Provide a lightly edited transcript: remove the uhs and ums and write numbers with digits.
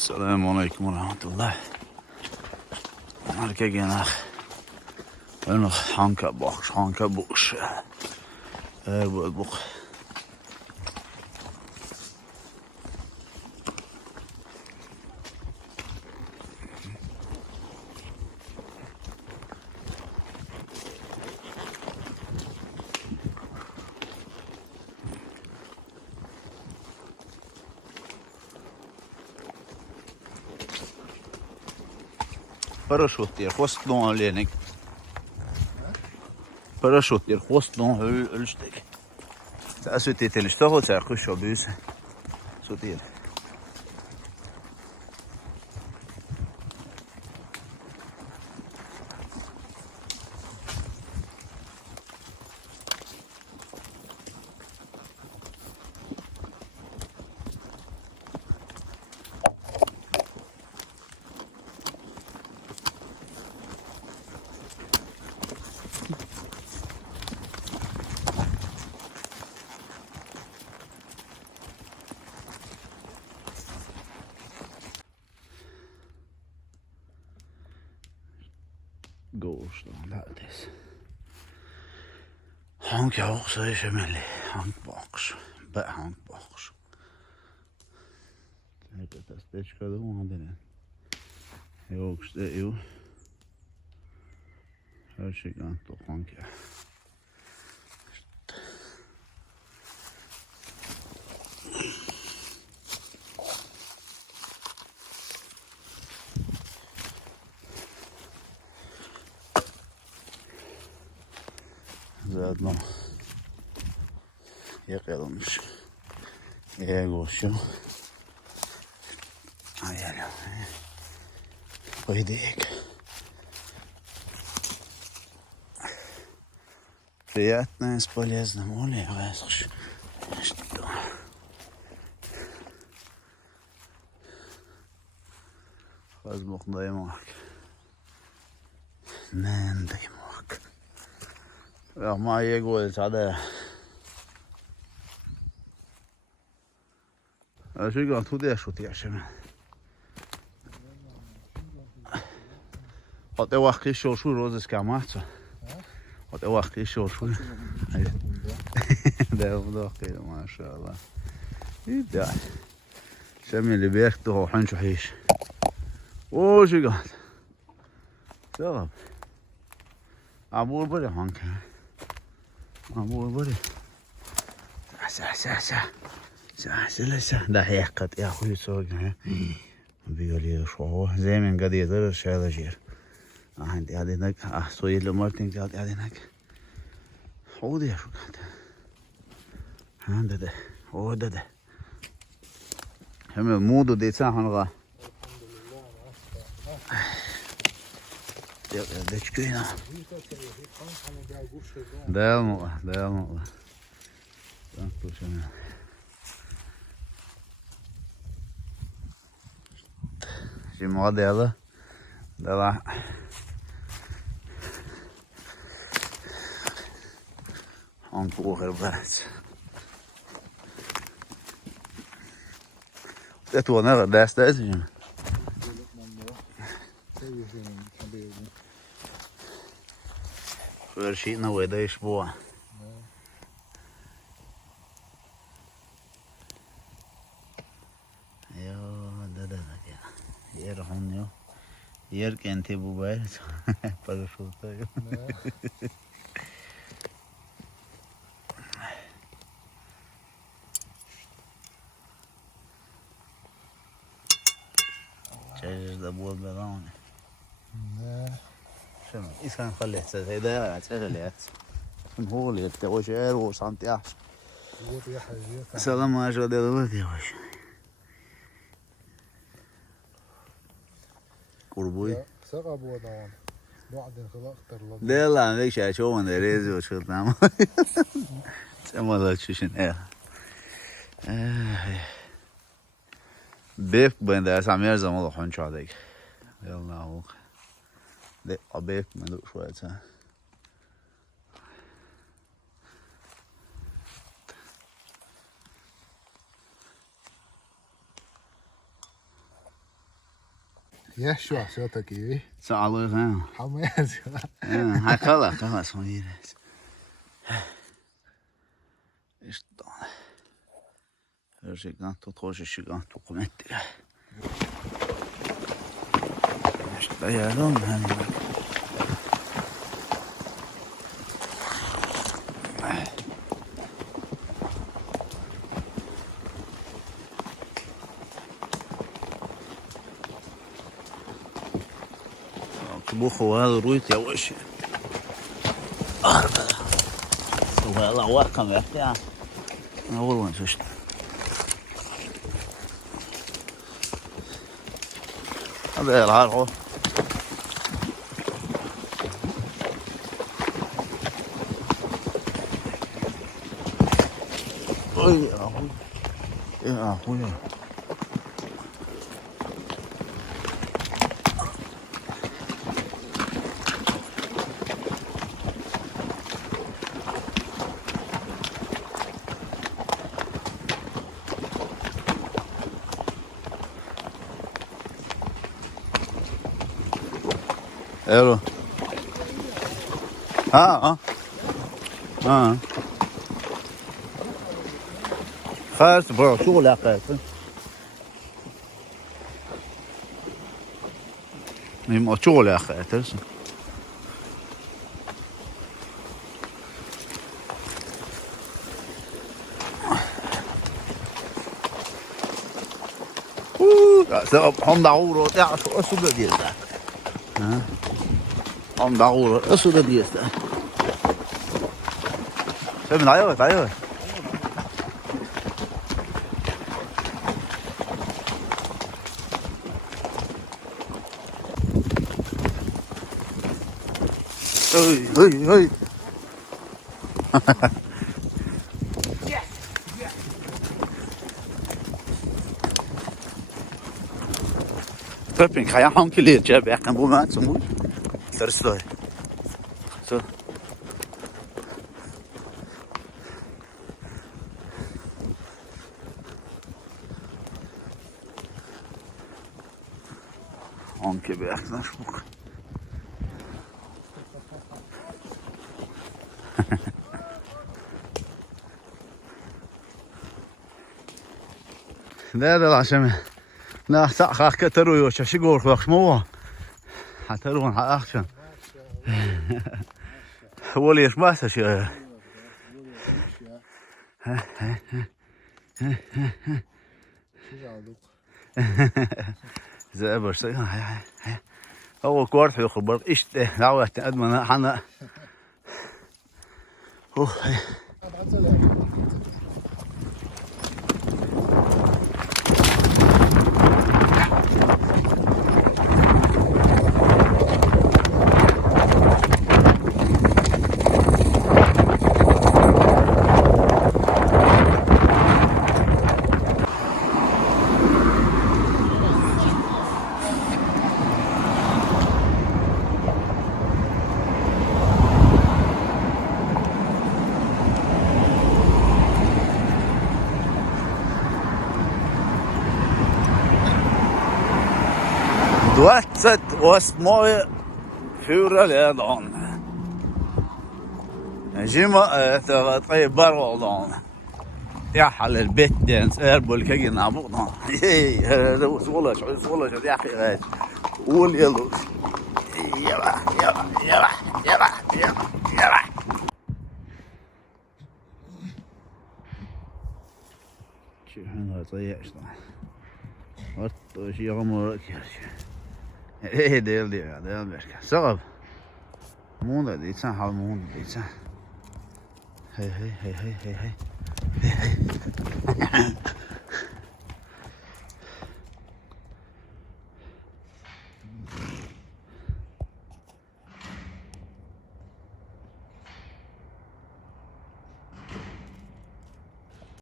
السلام عليكم ورحمة الله. Marka gene en hanka box. Bu bok. Parachuttier kostnad anledning. Parachuttier kostnad ölstek. Så till större så här bus. Så till. Gårdsdagen lätes. Hank också är gemelig. Hankbox. Hankbox. Det är stitchka då hade det. Också det ju. Här ser jag inte hank. Zajedno yakalanmış. Koşuyor. Hayal. Pойдек. Приятное с полезным. Оля, что? Возможно, Нендаймак. ما يقول هذا شو قال تودي شو تيعشم قد وقتی شو روزش کمات قد وقتی شو ده وضاقي ما شاء الله يبدأ شمي اللي بيخته حنشو حيش وشو قال تغب عبور بري هانك عبور بري سا ده حيقت يا أخوي سوق بيقول لي شو زي من قد يضر هذا جير عندي هذه هناك سويت له مرتين قال هذه هناك عودي يا شو قاعد هذا هو ده هم مودو دي ساعة هنغا ده çıkıyor. Devam. Ben koşamıyorum. Şimdi modeli devam. Ankoher bräts. Det var nära där stället. Veršina vaida išbuvo. Jo, da. Yer hon jo. Yer kenti bu bayır. Paraşuta jo. Çayır da bol belan. شنو؟ إيش خليه هذا عتقليات هو اللي توجه وصنتياش سلام ما جود الوقت يا وش قربوي سقبوا دوام بعدين خلاص اختار لا ليش شو من ريزي وشو نعم سما شو شن بيف بين ده سامير زمان خون شادك يلا هو ده أبيك مدوق شوية يشوع صوتك ايه Sağlık ha. حماس Ha kala son yeriz. İşte. Her şeyden tutuş işinden dokumenttir. İşte yarım hem. Bu hava ruit yavaş. Arada. Valla var kamera ya. Ne olur işte. هذا العرق يا أخوي ايوه ها خلاص برو شغل يا اخي ما شغل يا اخي ترسم هم دعورو تعرف اصل دي ها هم دعورو اصل دي من عيوت هي Köping ga je hanken leert weg en boem uit zo mooi. Dat is het. Zo. Hanken weg naar zoek. لا العشمة لا ساعة كتروا يوش شو يقول خلاص مو حترون حأخشن هو ليش ما سشي زي برسي هو كورت يخبر إيش دعوة أدمنا حنا Dvatset osmoje fyra ledan. جيما طيب برضان يا حل البيت دين سيربل كي نعبوضان هذا وصولش يا أخي غاش قول يلا يلا شو هنا طيعش طبعا شي غمرك ايه ديل بركة صعب مو ده ديتسان حال مو ديتسان هي